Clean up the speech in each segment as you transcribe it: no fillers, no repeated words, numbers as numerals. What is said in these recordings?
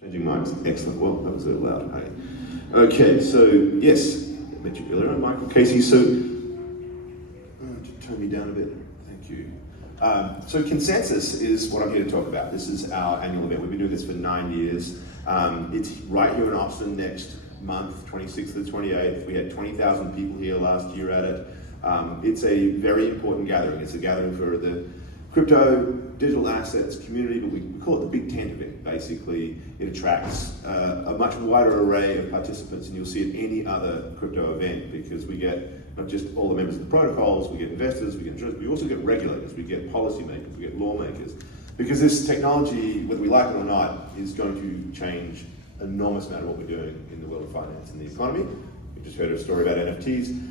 Changing mics, excellent. Well, that was a loud hey. Okay, so yes, I met you earlier, I'm Michael Casey. So, just turn me down a bit. Thank you. So Consensus is what I'm here to talk about. This is our annual event. We've been doing this for 9 years. It's right here in Austin next month, 26th to the 28th. We had 20,000 people here last year at it. It's a very important gathering. It's a gathering for the crypto, digital assets community, but we call it the Big Tent event. Basically, it attracts a much wider array of participants than you'll see at any other crypto event, because we get not just all the members of the protocols, we get investors, we get insurance, we also get regulators, we get policymakers, we get lawmakers. Because this technology, whether we like it or not, is going to change an enormous amount of what we're doing in the world of finance and the economy. We just heard a story about NFTs.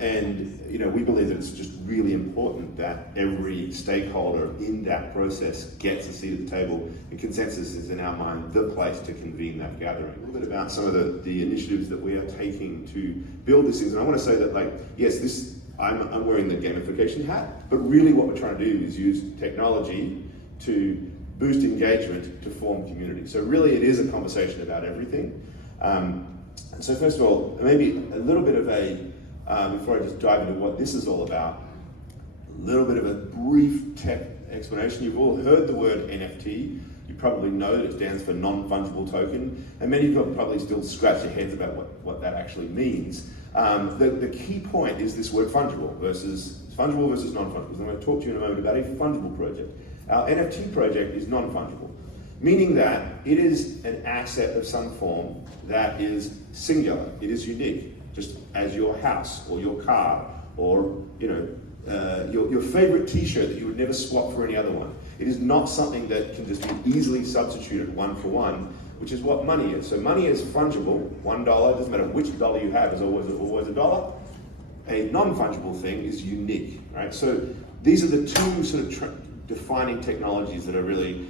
And we believe that it's just really important that every stakeholder in that process gets a seat at the table, and Consensus is, in our mind, the place to convene that gathering. A little bit about some of the initiatives that we are taking to build these things. And I want to say that, yes, I'm wearing the gamification hat, but really what we're trying to do is use technology to boost engagement to form community. So really it is a conversation about everything. And so first of all, maybe a little bit of before I just dive into what this is all about, a little bit of a brief tech explanation. You've all heard the word NFT. You probably know that it stands for non-fungible token, and many people probably still scratch their heads about what that actually means. The key point is this word fungible versus non-fungible. So I'm going to talk to you in a moment about a fungible project. Our NFT project is non-fungible, meaning that it is an asset of some form that is singular, it is unique, just as your house or your car or your favorite t-shirt that you would never swap for any other one. It is not something that can just be easily substituted one for one, which is what money is. So money is fungible. $1, doesn't matter which dollar you have, is always a dollar. A non-fungible thing is unique, right? So these are the two sort of defining technologies that are really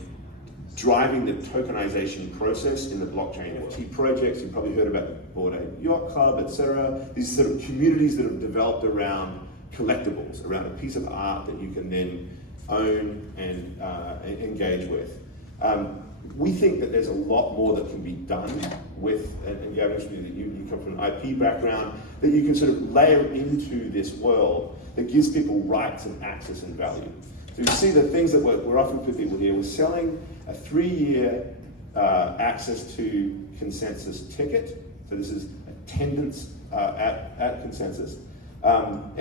driving the tokenization process in the blockchain NFT projects. You've probably heard about the Bored Ape Yacht Club, etc. These sort of communities that have developed around collectibles, around a piece of art that you can then own and engage with. We think that there's a lot more that can be done with, and Gavin, that you come from an IP background, that you can sort of layer into this world that gives people rights and access and value. So you see the things that we're offering to people here. We're selling a 3-year access to Consensus ticket. So this is attendance at Consensus. And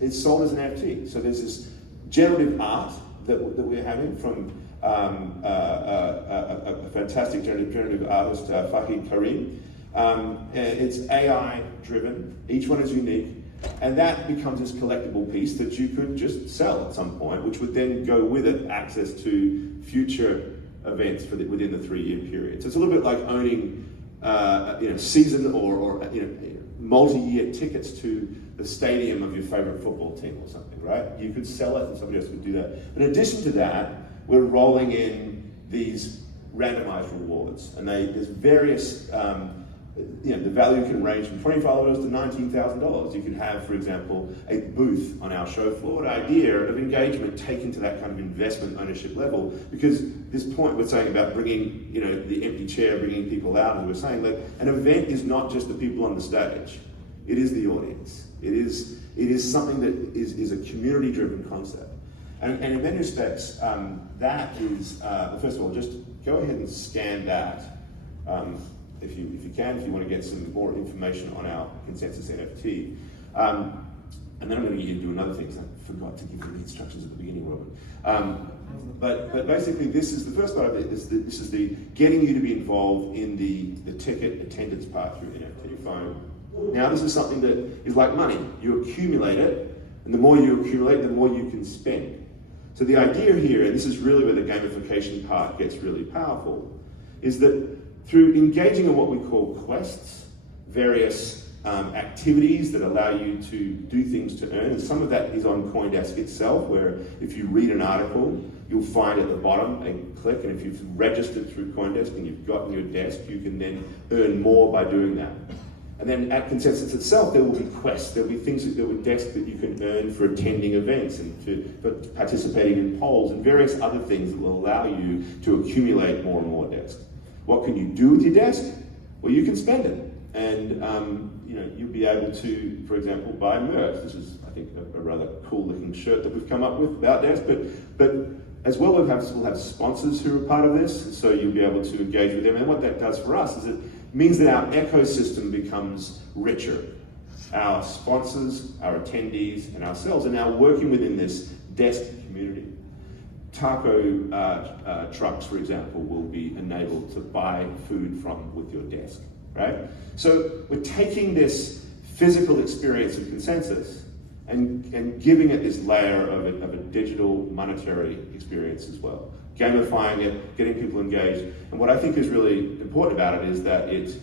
it's sold as an NFT. So there's this generative art that we're having from a fantastic generative artist, Fahid Karim. It's AI driven. Each one is unique. And that becomes this collectible piece that you could just sell at some point, which would then go with it access to future events within the 3-year period. So it's a little bit like owning season or multi-year tickets to the stadium of your favorite football team or something, right? You could sell it and somebody else could do that. But in addition to that, we're rolling in these randomized rewards, and there's various the value can range from $25 to $19,000. You can have, for example, a booth on our show floor. The idea of engagement taken to that kind of investment ownership level, because this point we're saying about bringing, the empty chair, bringing people out, and we're saying that an event is not just the people on the stage. It is the audience. It is something that is a community-driven concept. And in many respects, that is, first of all, just go ahead and scan that. If you want to get some more information on our Consensus NFT. And then I'm going to get you to do another thing, because I forgot to give you the instructions at the beginning, Robert. But basically, this is the first part of it. This is the getting you to be involved in the ticket attendance part through NFT phone. Now, this is something that is like money. You accumulate it, and the more you accumulate, the more you can spend. So the idea here, and this is really where the gamification part gets really powerful, is that through engaging in what we call quests, various activities that allow you to do things to earn, and some of that is on CoinDesk itself, where if you read an article, you'll find at the bottom a click, and if you've registered through CoinDesk and you've gotten your desk, you can then earn more by doing that. And then at Consensus itself, there will be quests, there will be things, there will be desks that you can earn for attending events and for participating in polls and various other things that will allow you to accumulate more and more desks. What can you do with your desk? Well, you can spend it. And you'll be able to, for example, buy merch. This is, I think, a rather cool looking shirt that we've come up with about desks. But as well, we'll have sponsors who are part of this, and so you'll be able to engage with them. And what that does for us is it means that our ecosystem becomes richer. Our sponsors, our attendees, and ourselves are now working within this desk community. Taco trucks, for example, will be enabled to buy food with your desk, right? So we're taking this physical experience of Consensus and giving it this layer of a digital monetary experience as well. Gamifying it, getting people engaged. And what I think is really important about it is that it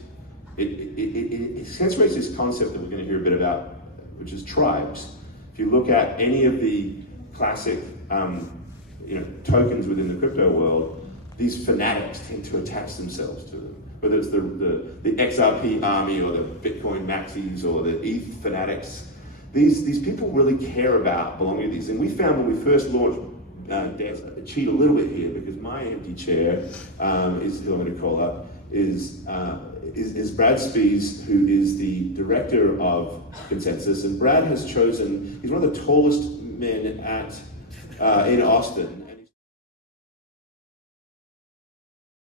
accentuates this concept that we're going to hear a bit about, which is tribes. If you look at any of the classic tokens within the crypto world, these fanatics tend to attach themselves to them. Whether it's the XRP army or the Bitcoin maxis or the ETH fanatics, these people really care about belonging to these. And we found when we first launched Desk, I cheat a little bit here because my empty chair is who I'm going to call up is Brad Spies, who is the director of Consensus, and Brad has chosen. He's one of the tallest men in Austin.